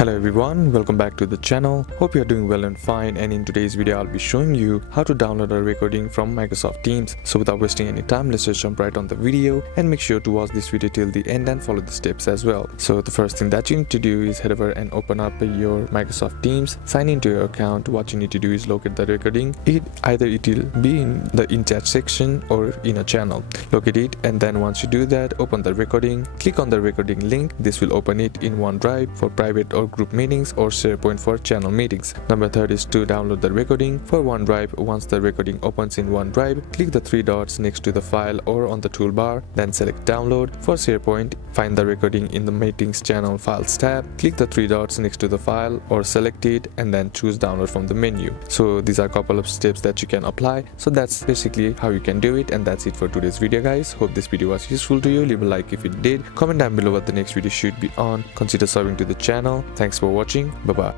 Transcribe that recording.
Hello everyone, welcome back to the channel. Hope you are doing well and fine, and in today's video I'll be showing you how to download a recording from Microsoft Teams. So without wasting any time, let's just jump right on the video and make sure to watch this video till the end and follow the steps as well. So the first thing that you need to do is head over and open up your Microsoft Teams, sign into your account. What you need to do is locate the recording. Either it will be in the in chat section or in a channel. Locate it, and then once you do that, open the recording, click on the recording link. This will open it in OneDrive for private or group meetings, or SharePoint for channel meetings. Number third is to download the recording for OneDrive. Once the recording opens in OneDrive, click the three dots next to the file or on the toolbar, then select download. For SharePoint, find the recording in the meetings channel files tab, click the three dots next to the file or select it, and then choose download from the menu. So these are a couple of steps that you can apply. So that's basically how you can do it, and that's it for today's video, guys. Hope this video was useful to you. Leave a like if it did, comment down below what the next video should be on, consider subbing to the channel. Thanks for watching. Bye bye.